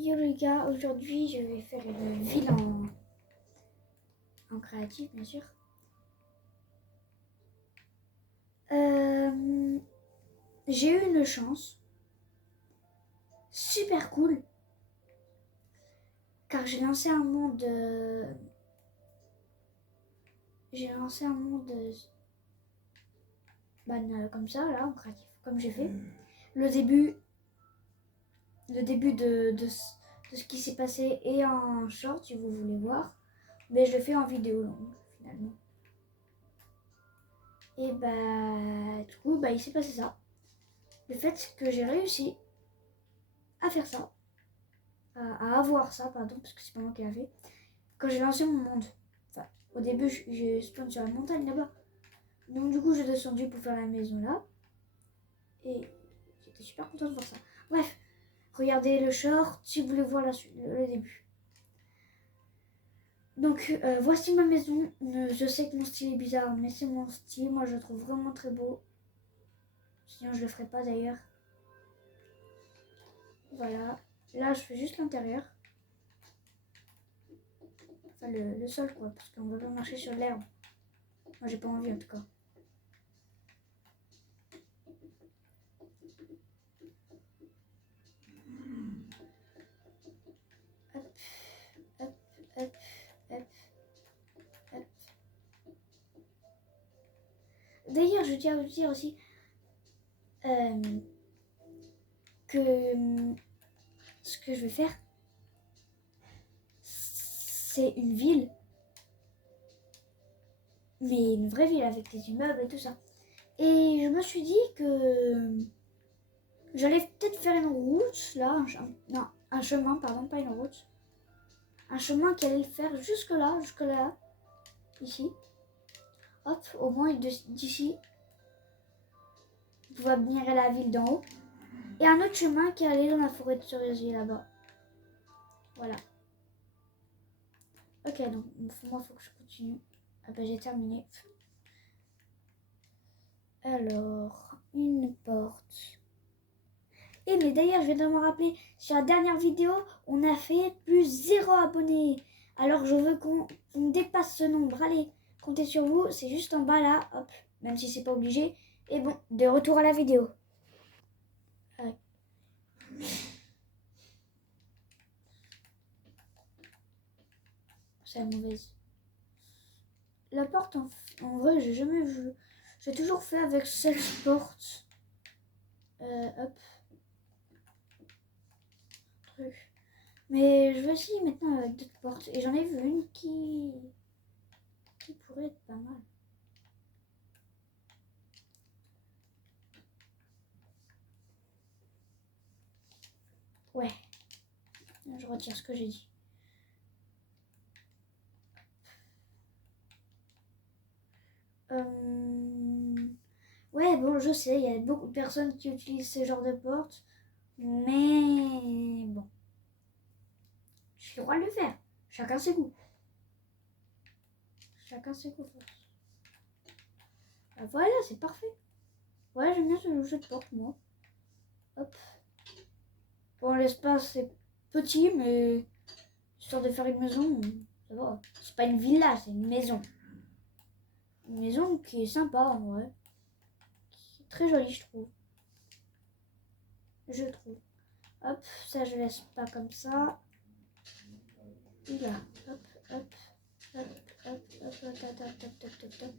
Yo les gars, aujourd'hui je vais faire une ville en créatif bien sûr. J'ai eu une chance super cool car j'ai lancé un monde comme ça là en créatif comme j'ai fait le début de ce qui s'est passé et en short si vous voulez voir, mais je le fais en vidéo longue finalement. Et du coup il s'est passé ça, le fait que j'ai réussi à faire ça, à avoir ça, pardon, parce que c'est pas moi qui l'ai fait. Quand j'ai lancé mon monde, enfin, au début, j'ai spawn sur la montagne là-bas. Donc, du coup, j'ai descendu pour faire la maison là. Et j'étais super contente de voir ça. Bref, regardez le short si vous voulez voir le début. Donc, voici ma maison. Je sais que mon style est bizarre, mais c'est mon style. Moi, je le trouve vraiment très beau. Sinon, je le ferai pas d'ailleurs. Voilà. Là, je fais juste l'intérieur. Enfin, le sol, quoi, parce qu'on va pas marcher sur l'herbe. Moi, j'ai pas envie, en tout cas. Hop, hop, hop, hop, hop. D'ailleurs, je tiens à vous dire aussi que ce que je vais faire, c'est une ville, mais une vraie ville avec des immeubles et tout ça. Et je me suis dit que j'allais peut-être faire une route, là, un chemin, pardon, pas une route. Un chemin qui allait le faire jusque là, ici. Hop, au moins d'ici, vous pouvez admirer la ville d'en haut. Et un autre chemin qui allait dans la forêt de cerisier là-bas. Voilà. Ok, donc moi, il faut que je continue. Ah bah, j'ai terminé. Alors, une porte. Et mais d'ailleurs, je viens de me rappeler, sur la dernière vidéo, on a fait plus 0 abonnés. Alors, je veux qu'on dépasse ce nombre. Allez, comptez sur vous, c'est juste en bas là. Hop, même si c'est pas obligé. Et bon, de retour à la vidéo. Ouais. C'est la mauvaise. La porte, en vrai, j'ai jamais vu. J'ai toujours fait avec cette porte. Hop. Truc. Mais je vais essayer maintenant avec d'autres portes. Et j'en ai vu une qui pourrait être pas mal. Ouais. Je retire ce que j'ai dit. Ouais, bon, je sais, il y a beaucoup de personnes qui utilisent ce genre de porte. Mais bon. J'ai le droit de le faire. Chacun ses goûts. Chacun ses goûts. Ah, voilà, c'est parfait. Ouais, j'aime bien ce jeu de porte, moi. Hop. Bon, l'espace est petit, mais histoire de faire une maison, ça va. C'est pas une villa, c'est une maison. Une maison qui est sympa, en vrai. Qui est très jolie, je trouve. Je trouve. Hop, ça je laisse pas comme ça. Et là, hop, hop, hop, hop, hop, hop, hop, hop, hop, hop, hop, hop.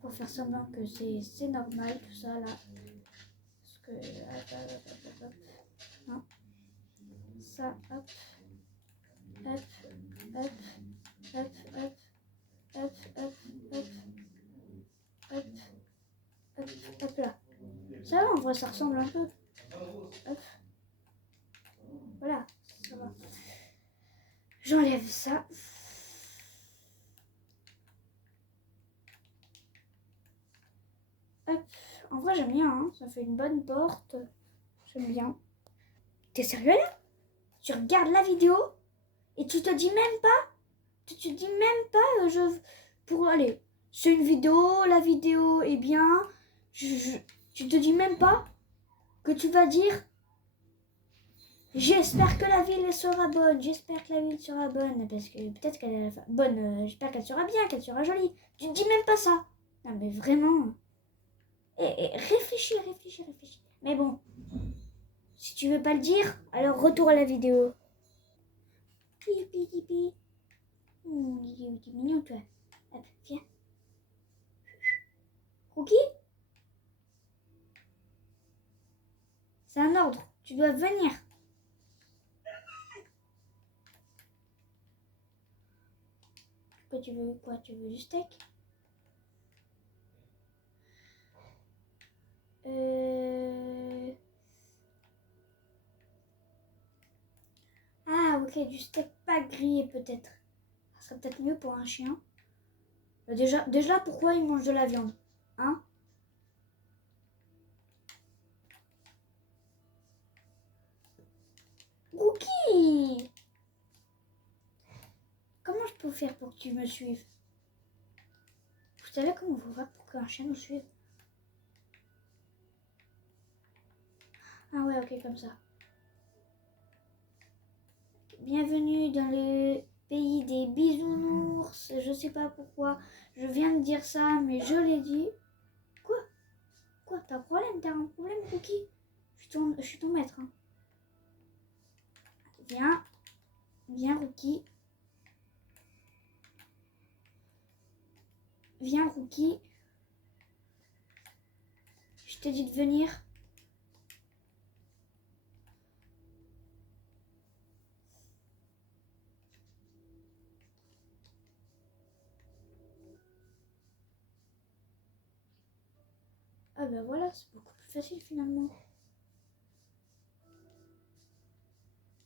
Pour faire semblant que c'est normal tout ça là. Parce que hop, hop, hop, hop, hop. Non. Ça, hop, hop, hop, hop, hop, hop, hop, hop, hop, hop, hop là. Ça va, en vrai, ça ressemble un peu. Hop. Voilà, ça va. J'enlève ça. Hop. En vrai, j'aime bien, hein. Ça fait une bonne porte. J'aime bien. T'es sérieux là? Tu regardes la vidéo et tu te dis même pas, pour aller. C'est une vidéo, la vidéo est bien. Tu te dis même pas que tu vas dire J'espère que la ville sera bonne. J'espère que la ville sera bonne. Parce que peut-être qu'elle est bonne. J'espère qu'elle sera bien, qu'elle sera jolie. Tu ne dis même pas ça. Non, mais vraiment. Et réfléchis, réfléchis, réfléchis. Mais bon, si tu veux pas le dire, alors retour à la vidéo. Pipi, pipi. Il est mignon, toi. Hop, viens. Cookie? C'est un ordre. Tu dois venir. Quoi, tu veux quoi? Tu veux du steak? Ah, ok, du steak pas grillé peut-être. Ça serait peut-être mieux pour un chien. Déjà, pourquoi il mange de la viande? Hein? Cookie! Comment je peux faire pour que tu me suives? Vous savez comment on va faire pour qu'un chien nous suive? Ah ouais, ok, comme ça. Bienvenue dans le pays des bisounours. Je sais pas pourquoi je viens de dire ça, mais je l'ai dit. Quoi? Quoi? T'as un problème? T'as un problème, Cookie? Je suis ton maître. Hein. Viens. Viens, Cookie. Viens, Cookie. Je t'ai dit de venir. Ah ben voilà, c'est beaucoup plus facile finalement.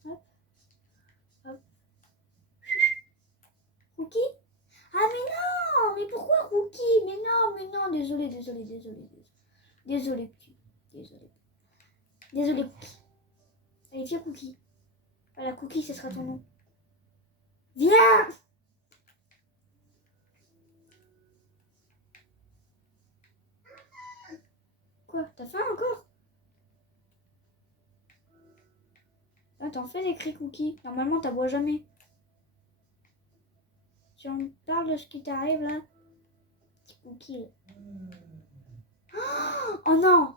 Hop, hop. Cookie? Ah mais non! Mais pourquoi Cookie? Mais non, désolé, désolé, désolé, désolé. Désolé, petit. Désolé. Désolé, Cookie. Allez, viens, Cookie. Voilà, Cookie, ce sera ton nom. Viens! Quoi? T'as faim encore? Ah, t'en fais des cris, Cookie. Normalement, t'aboies jamais. Si on parle de ce qui t'arrive là, petit Cookie. Oh non!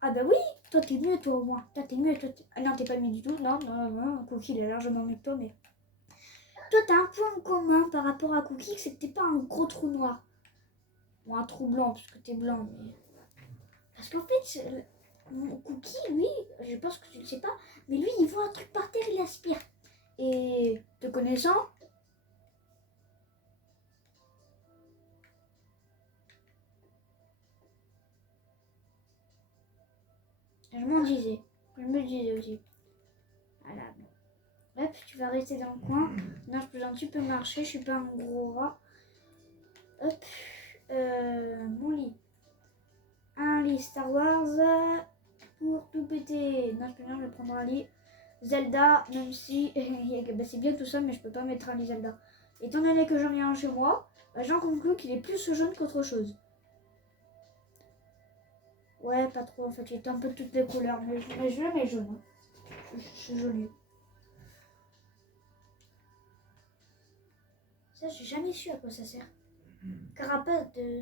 Ah bah oui, toi t'es mieux toi au moins. Toi t'es mieux, toi ah non t'es pas mieux du tout. Non, non, non, Cookie il est largement mieux que toi, mais... Toi t'as un point en commun par rapport à Cookie, c'est que t'es pas un gros trou noir. Ou un trou blanc, parce que t'es blanc, mais... Parce qu'en fait, Cookie, lui, je pense que tu le sais pas, mais lui il voit un truc par terre, il aspire. Et te connaissant... Je m'en disais. Je me disais aussi. Voilà, bon. Hop, tu vas rester dans le coin. Non, je peux un petit peu marcher, je suis pas un gros rat. Hop, mon lit. Un lit Star Wars pour tout péter. Non, je peux bien, je vais prendre un lit Zelda, même si bah, c'est bien tout ça, mais je peux pas mettre un lit Zelda. Étant donné que j'en ai un chez moi, bah, j'en conclus qu'il est plus jaune qu'autre chose. Ouais, pas trop en fait, il est un peu de toutes les couleurs, mais je le mets jaune. Hein. C'est joli. Ça, j'ai jamais su à quoi ça sert. Carapace de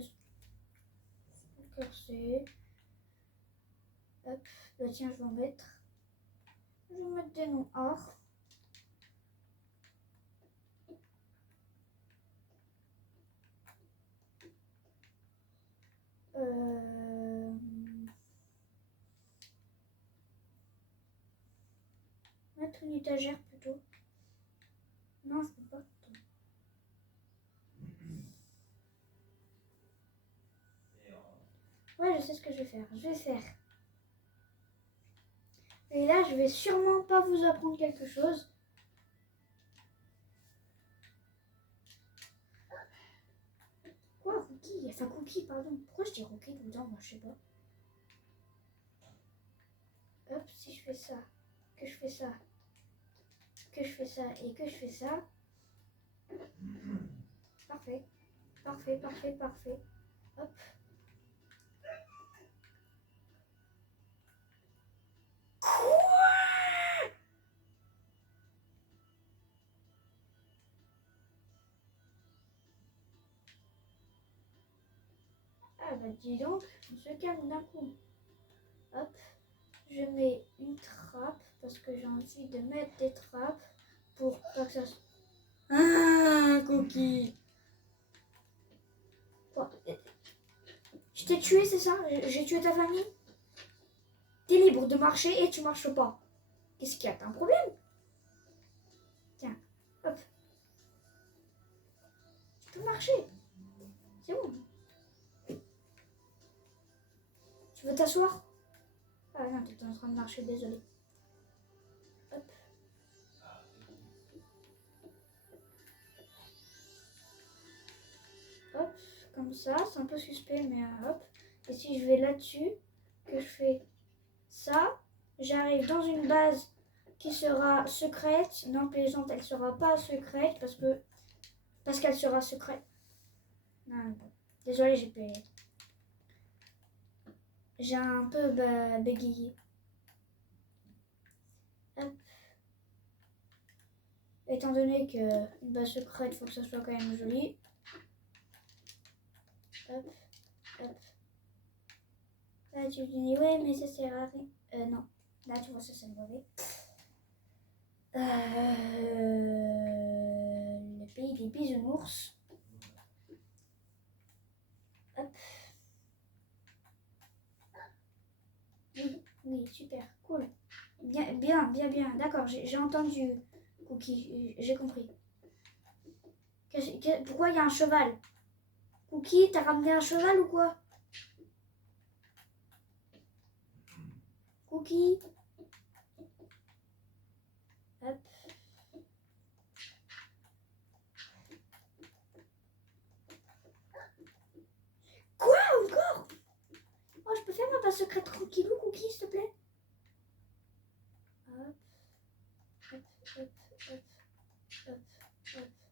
corset. Hop, bah tiens, je vais en mettre. Je vais mettre des noms or. Mettre une étagère plutôt. Non, je peux pas. Ouais, je sais ce que je vais faire. Je vais faire. Et là, je vais sûrement pas vous apprendre quelque chose. Quoi, Cookie? Enfin, Cookie, pardon. Pourquoi je dis Cookie tout le temps? Moi, je sais pas. Hop, si je fais ça, que je fais ça, que je fais ça et que je fais ça. Parfait. Parfait, parfait, parfait. Hop. Quoi? dis donc, on se calme d'un coup. Hop, je mets une trappe parce que j'ai envie de mettre des trappes pour pas que ça se... Ah, Cookie. Quoi? Je t'ai tué, c'est ça? J'ai tué ta famille? T'es libre de marcher et tu marches pas. Qu'est-ce qu'il y a? T'as un problème? Tiens, hop. Tu peux marcher. C'est bon. Tu veux t'asseoir? Ah non, t'étais en train de marcher, désolé. Hop. Hop, comme ça, c'est un peu suspect, mais hop. Et si je vais là-dessus, que je fais ça, j'arrive dans une base qui sera secrète. Non, plaisante, elle sera pas secrète parce qu'elle sera secrète. Non, bon. Désolé, j'ai un peu bégayé. Hop. Étant donné qu'une base secrète, il faut que ça soit quand même joli. Hop, hop. Là, tu te dis, ouais, mais ça sert à rien. Non. Là, tu vois, ça, c'est mauvais. Le pays des bisounours. Hop. Oui, oui, super, cool. Bien, bien, bien, bien. D'accord, j'ai entendu, Cookie, j'ai compris. Pourquoi il y a un cheval? Cookie, t'as ramené un cheval ou quoi? Cookie? Hop. Quoi encore? Oh, je peux faire ma base secrète tranquillou, Cookie, s'il te plaît? Hop, hop, hop, hop, hop, hop, hop,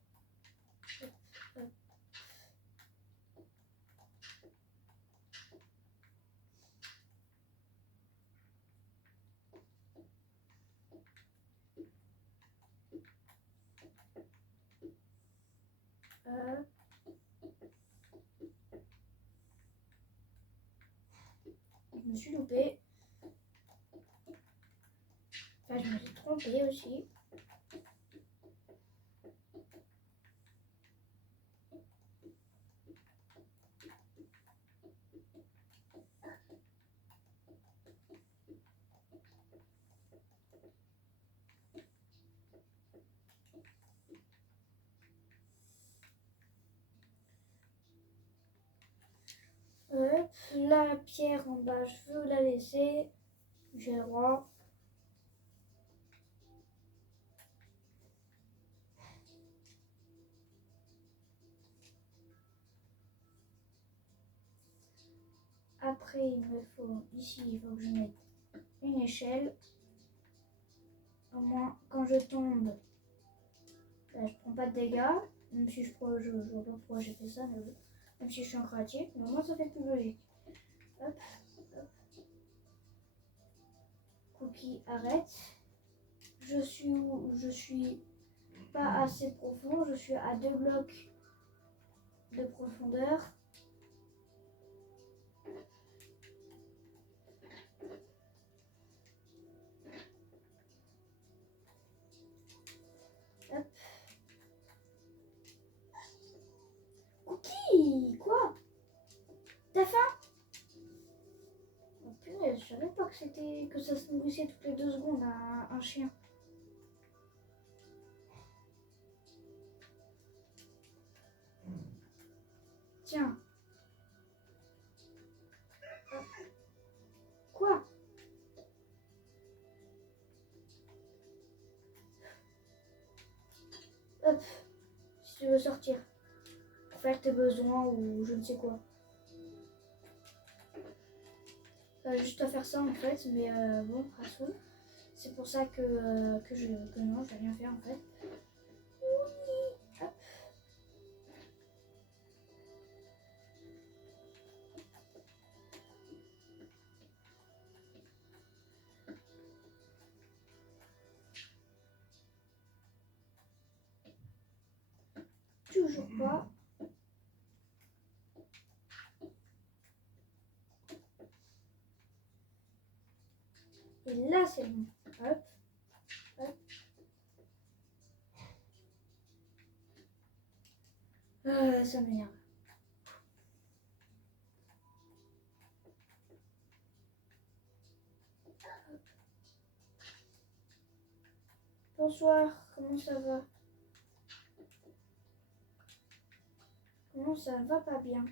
hop. Je me suis loupée. Enfin, je me suis trompée aussi. Hop, la pierre en bas, je veux la laisser. J'ai le droit. Après, il me faut, ici, il faut que je mette une échelle. Au moins, quand je tombe, là, je prends pas de dégâts. Même si je vois pas pourquoi j'ai fait ça, mais oui. Même si je suis un créatif, mais au moins ça fait plus logique. Hop, hop. Cookie, arrête. Je suis où? Je suis pas assez profond. Je suis à 2 blocs de profondeur. Hop. Cookie, quoi? T'as faim? Oh, punaise, je savais pas que ça se nourrissait toutes les 2 secondes un chien. Tiens. Quoi? Hop. Si tu veux sortir. Pour faire tes besoins ou je ne sais quoi. Juste à faire ça en fait, mais bon, rassou. C'est pour ça que non, je vais rien faire en fait. Oui. Hop. Toujours pas. c'est bon. Hop, hop. Ça m'énerve. Bonsoir, comment ça va? Comment ça va pas bien?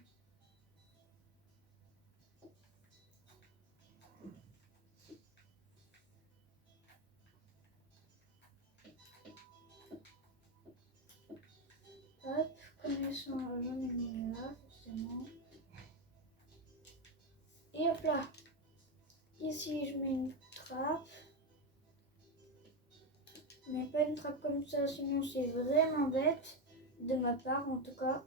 Hop, connaissant, j'en ai mis là, forcément. Et hop là. Ici, je mets une trappe. Mais pas une trappe comme ça, sinon c'est vraiment bête. De ma part, en tout cas.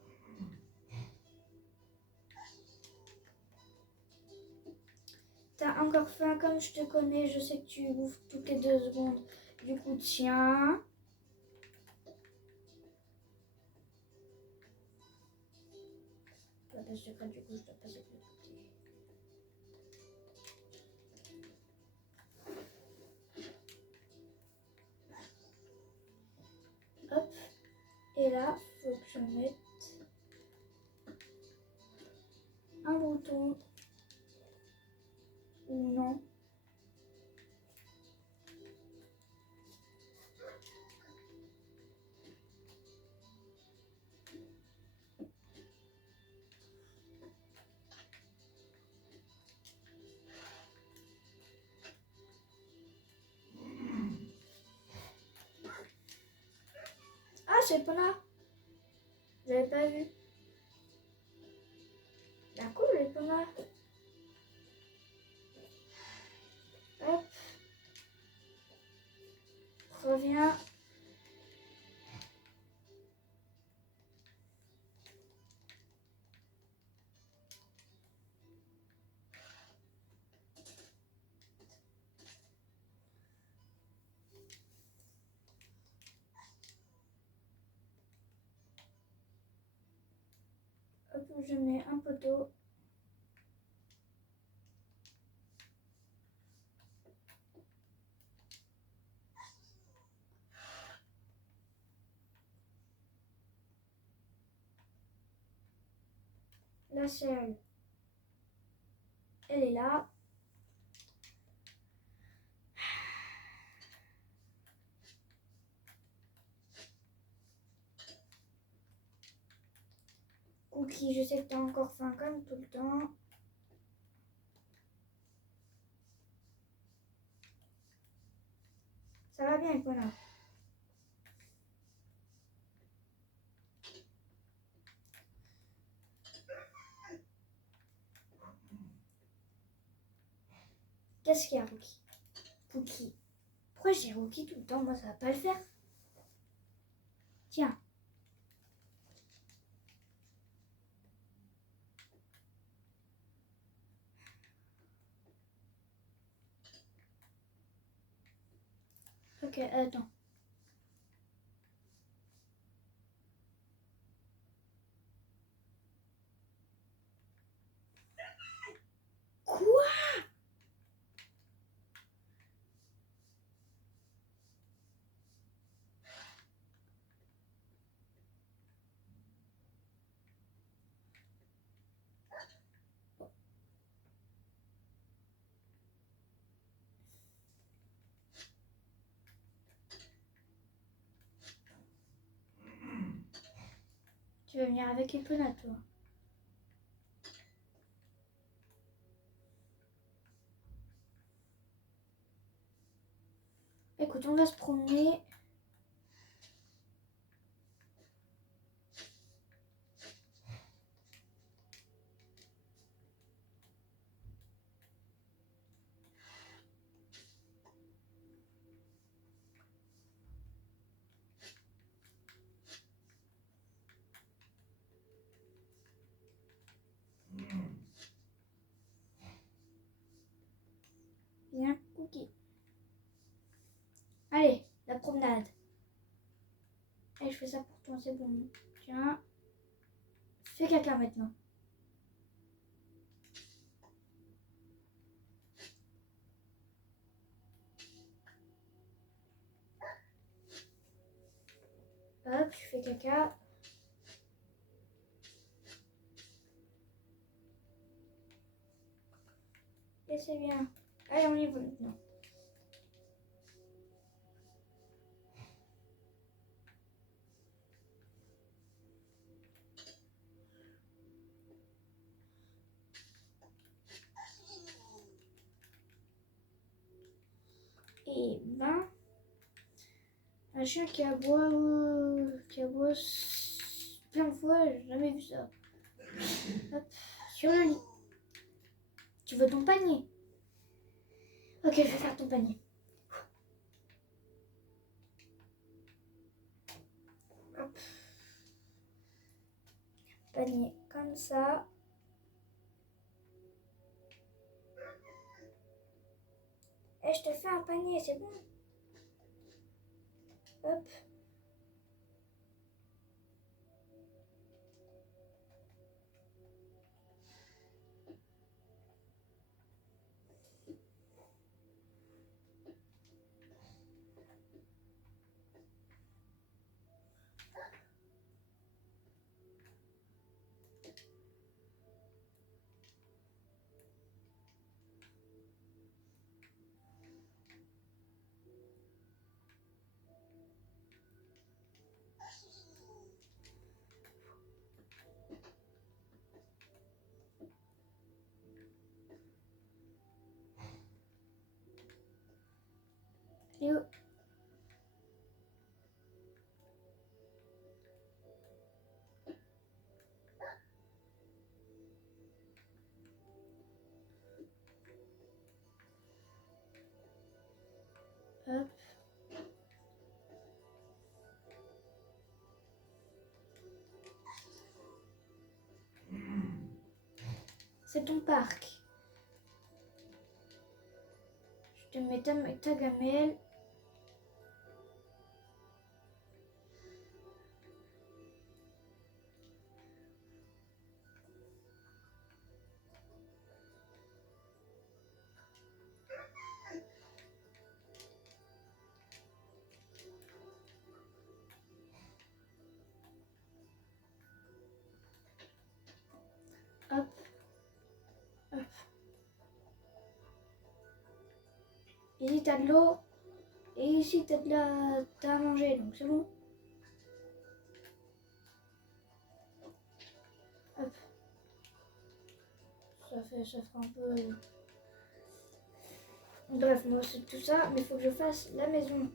T'as encore faim, comme je te connais, je sais que tu bouffes toutes les 2 secondes. Du coup, tiens. La secrète, du coup, je dois passer de l'autre côté. Hop. Et là, faut que je mette un bouton. Ou non. Ah, c'est pas là. J'avais pas vu. La cool, elle est pas là. Hop. Reviens. Hop, je mets un poteau. La selle, elle est là. Cookie, je sais que t'as encore faim comme tout le temps. Ça va bien, Ipona? Qu'est-ce qu'il y a, Rookie? Cookie. Pourquoi j'ai Rookie tout le temps? Moi, ça va pas le faire. Tiens. Ok, attends. Quoi? Tu vas venir avec Ipona, toi? Écoute, on va se promener. Viens, Cookie. Allez, la promenade. Et je fais ça pour toi, c'est bon. Tiens. Fais caca maintenant. caca. Et c'est bien. Allez, on y va maintenant. Et ben, un chien qui aboie plein de fois, j'ai jamais vu ça. Hop, sur le lit. Tu veux ton panier? Ok, je vais faire ton panier. Hop. Panier comme ça. Et je te fais un panier, c'est bon. Hop. Léo. Hop. C'est ton parc. Je te mets ta gamelle. Hop. Hop. Ici, t'as de l'eau. Et ici, t'as à manger, donc c'est bon. Hop. Ça fera un peu... Bref, moi c'est tout ça, mais il faut que je fasse la maison.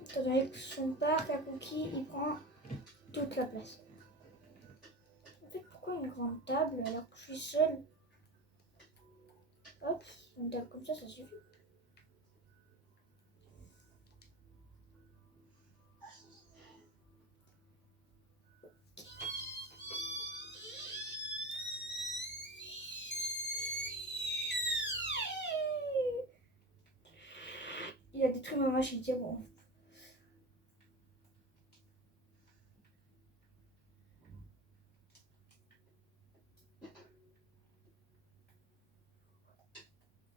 Étant donné que son parc à Cookie, il prend toute la place. En fait, pourquoi une grande table alors que je suis seule? Hop, une table comme ça suffit. Il a détruit ma machine, c'est bon.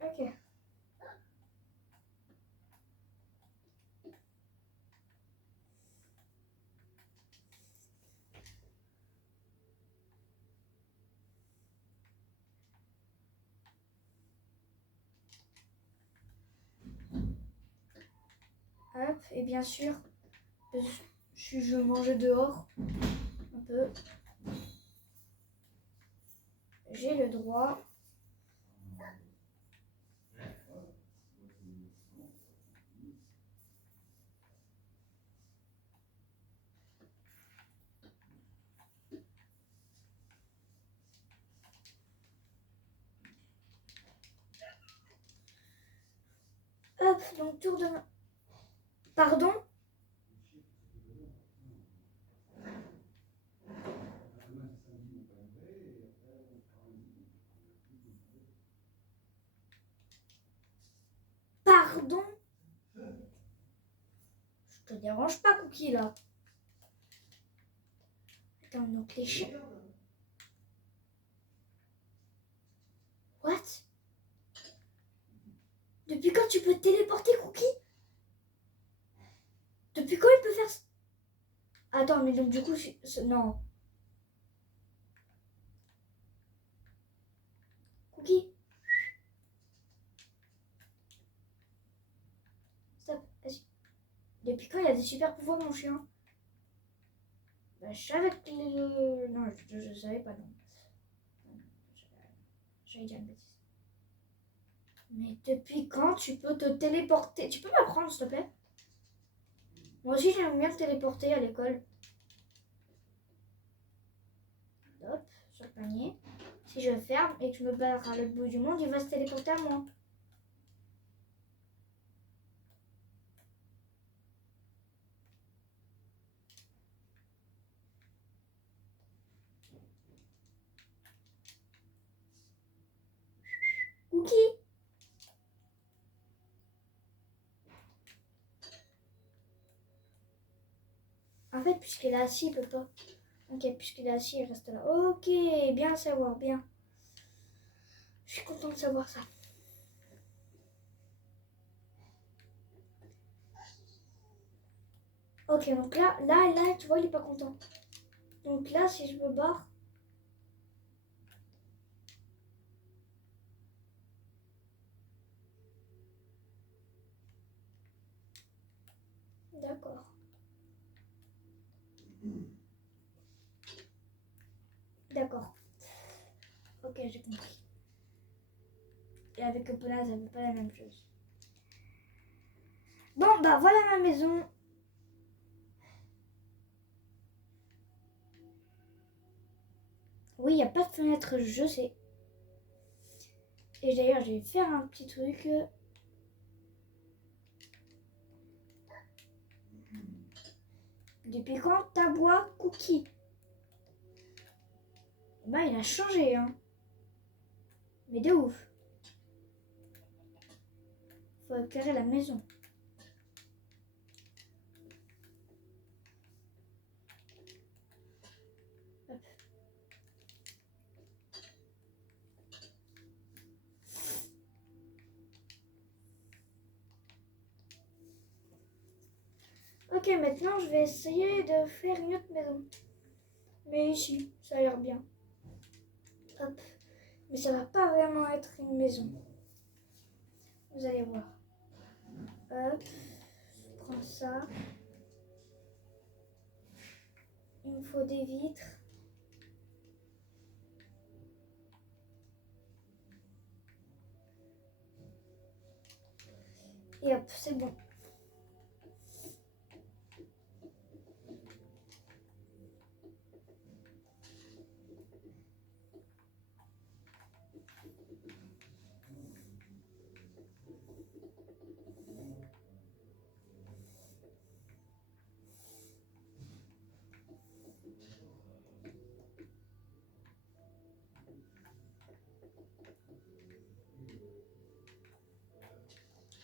Ok. Hop, et bien sûr, je mangeais dehors un peu. J'ai le droit. Hop, donc tour de main. Pardon? Pardon? Je te dérange pas, Cookie, là. Attends, donc les chiens. tu peux te téléporter, Cookie? Depuis quand il peut faire ça? Attends, mais donc du coup, non. Cookie? Stop, vas-y. Depuis quand il a des super pouvoirs, mon chien? Bah, je savais que non, je savais pas, non. J'allais dire une bêtise. Mais depuis quand tu peux te téléporter? Tu peux m'apprendre, s'il te plaît? Moi aussi, j'aime bien me téléporter à l'école. Hop, sur le panier. Si je ferme et que je me barre à l'autre bout du monde, il va se téléporter à moi. Cookie? En fait, puisqu'il est assis, il peut pas. Ok, puisqu'il est assis, il reste là. Ok, bien à savoir, bien. Je suis contente de savoir ça. Ok, donc là, tu vois, il est pas content. Donc là, si je me barre... D'accord. D'accord. Ok, j'ai compris. Et avec Opona, ça fait pas la même chose. Bon, bah voilà ma maison. Oui, il n'y a pas de fenêtre, je sais. Et d'ailleurs, je vais faire un petit truc. Depuis quand t'aboies Cookie? Bah, il a changé, hein. Mais de ouf. Faut éclairer la maison. Hop. Ok, maintenant je vais essayer de faire une autre maison. Mais ici, ça a l'air bien. Hop. Mais ça va pas vraiment être une maison. Vous allez voir. Hop. Je prends ça. Il me faut des vitres. Et hop, c'est bon.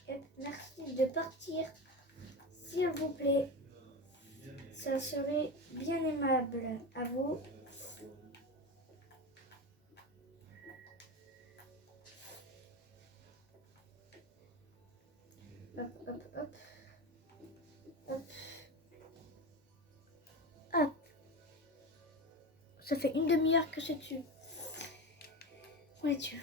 Hop, merci de partir. S'il vous plaît. Ça serait bien aimable à vous. Hop, hop, hop. Hop. Hop. Ça fait une demi-heure que c'est dessus. Où es-tu?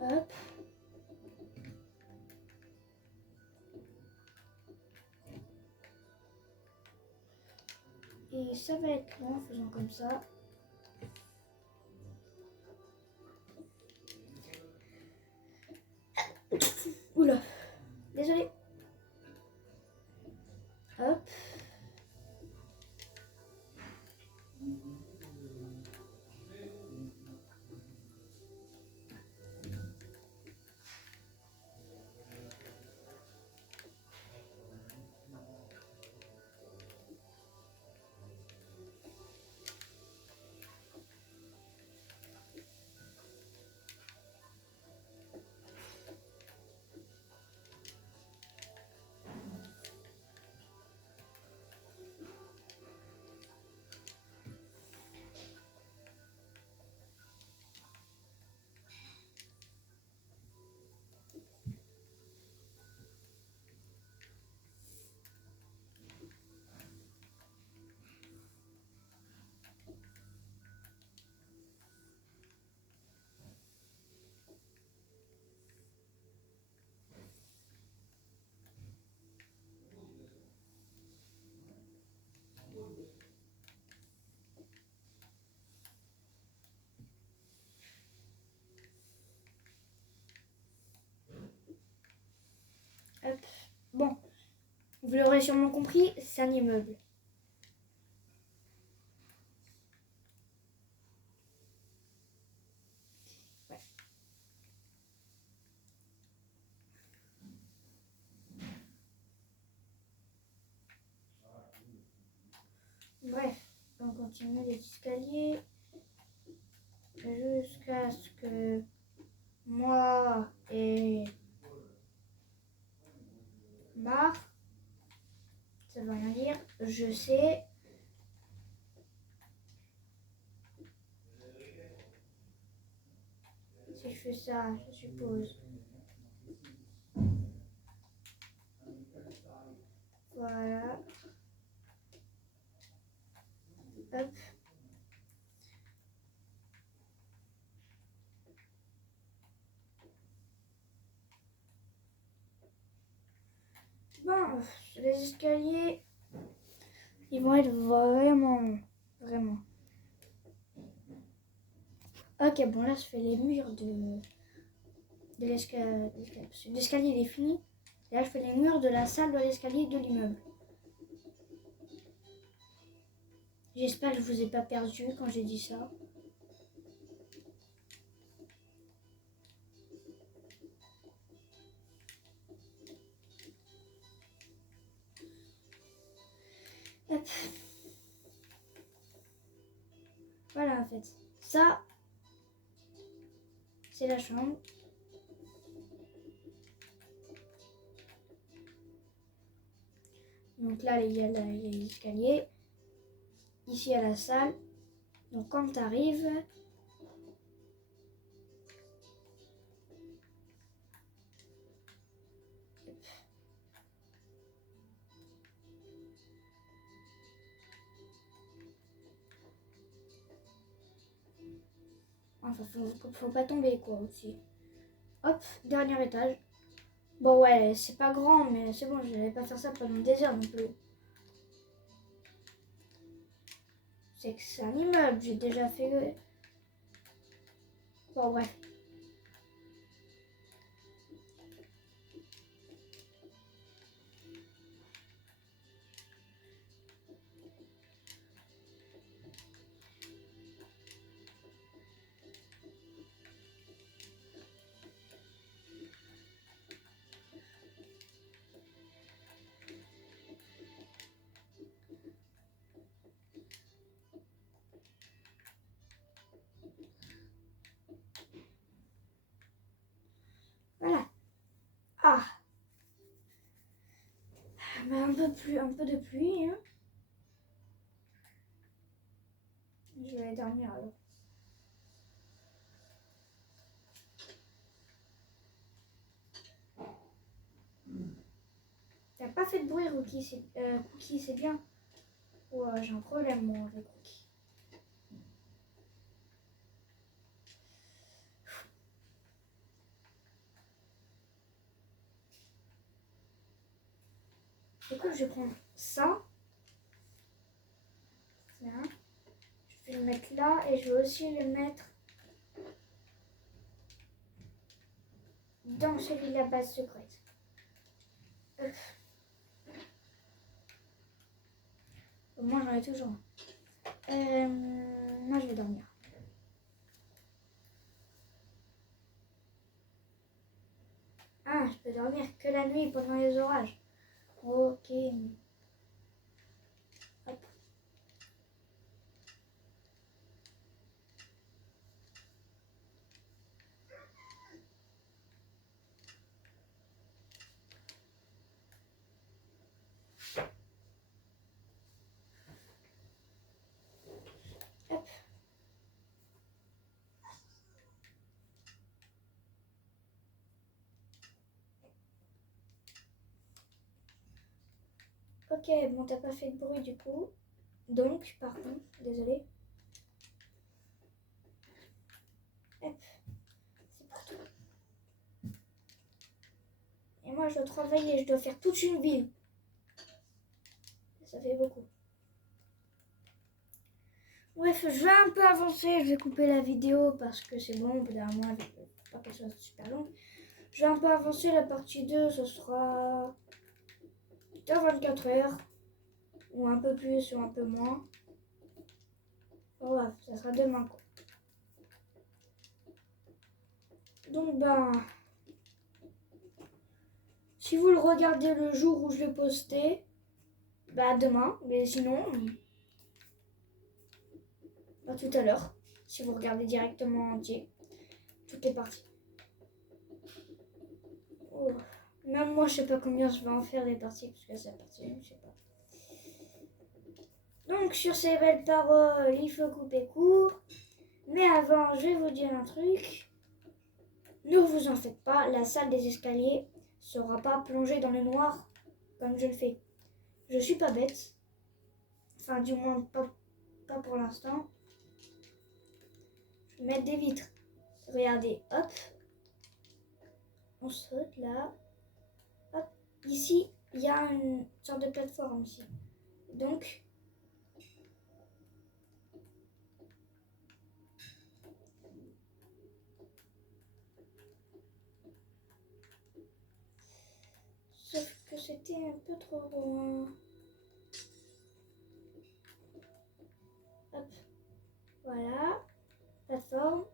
Hop. Et ça va être long en faisant comme ça. Oula. Désolée. Hop. Vous l'aurez sûrement compris, c'est un immeuble. Ouais. Bref, on continue les escaliers jusqu'à ce que moi et Mar, ça veut rien dire, je sais. Si je fais ça, je suppose. Voilà. Hop. Bon, les escaliers, ils vont être vraiment. Ok, bon là, je fais les murs de l'escalier. L'escalier, il est fini. Et là, je fais les murs de la salle de l'escalier de l'immeuble. J'espère que je vous ai pas perdu quand j'ai dit ça. Hop. Voilà, en fait. Ça, c'est la chambre. Donc là, il y a l'escalier. Ici, il y a la salle. Donc quand tu arrives, enfin, faut pas tomber quoi aussi. Hop, dernier étage. Bon ouais, c'est pas grand, mais c'est bon, je vais pas faire ça pendant des heures non plus. C'est que c'est un immeuble, j'ai déjà fait... Bon ouais. Voilà. Ah. Bah, un peu de pluie, hein. Je vais aller dormir alors. T'as pas fait de bruit, Cookie, c'est bien. Ouais, j'ai un problème moi avec Cookie. Écoute, je vais prendre ça. Tiens. Je vais le mettre là et je vais aussi le mettre dans celui de la base secrète. Hop. Moi j'en ai toujours un. Moi je vais dormir. Ah, je peux dormir que la nuit pendant les orages. Ok. Hop. Hop. Ok, bon t'as pas fait de bruit du coup. Donc, par contre, désolé. Hop. C'est pour toi. Et moi je dois travailler, je dois faire toute une ville. Ça fait beaucoup. Bref, je vais un peu avancer, je vais couper la vidéo parce que c'est bon, au bout d'un moment, je veux pas qu'elle soit super longue. Je vais un peu avancer, la partie 2, ce sera 18h, 24h. Ou un peu plus ou un peu moins. Oh, ouais, ça sera demain quoi. Donc ben, si vous le regardez le jour où je l'ai posté, bah demain, mais sinon, bah, tout à l'heure, si vous regardez directement entier, toutes les parties. Oh. Même moi, je sais pas combien je vais en faire des parties, parce que c'est la partie, je sais pas. Donc sur ces belles paroles, il faut couper court. Mais avant, je vais vous dire un truc. Ne vous en faites pas, la salle des escaliers sera pas plongée dans le noir comme je le fais. Je suis pas bête. Enfin, du moins, pas pour l'instant. Je vais mettre des vitres. Regardez, hop. On saute là. Hop. Ici, il y a une sorte de plateforme ici. Donc, sauf que c'était un peu trop loin. Hop. Voilà. Plateforme.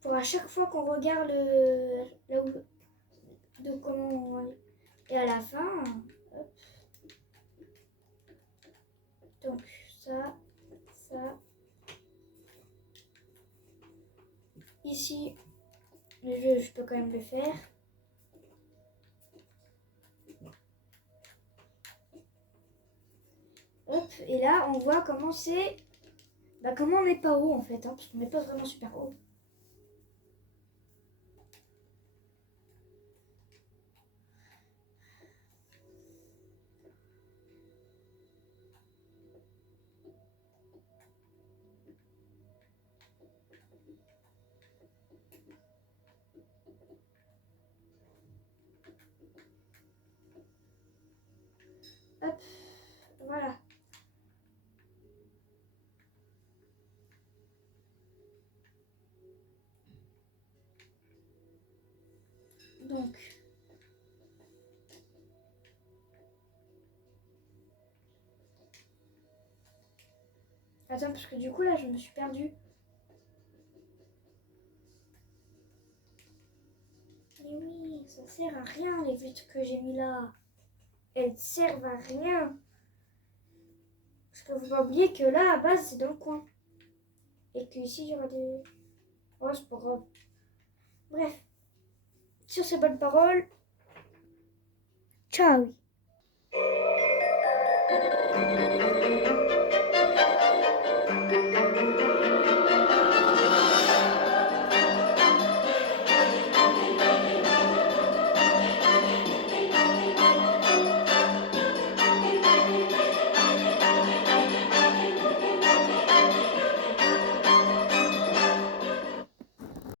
Pour à chaque fois qu'on regarde là où, de comment on, et à la fin, hop. Donc ça. Ici, je peux quand même le faire. Hop, et là on voit comment c'est. Bah comment on n'est pas haut en fait, hein, parce qu'on n'est pas vraiment super haut. Hop, voilà. Donc, attends, parce que du coup là je me suis perdue. Mais oui, ça sert à rien les vitres que j'ai mis là. Elles servent à rien. Parce que faut pas oublier que là à la base c'est dans le coin. Et que ici il y aura des. Oh, c'est pas grave. Bref, sur ces bonnes paroles, ciao.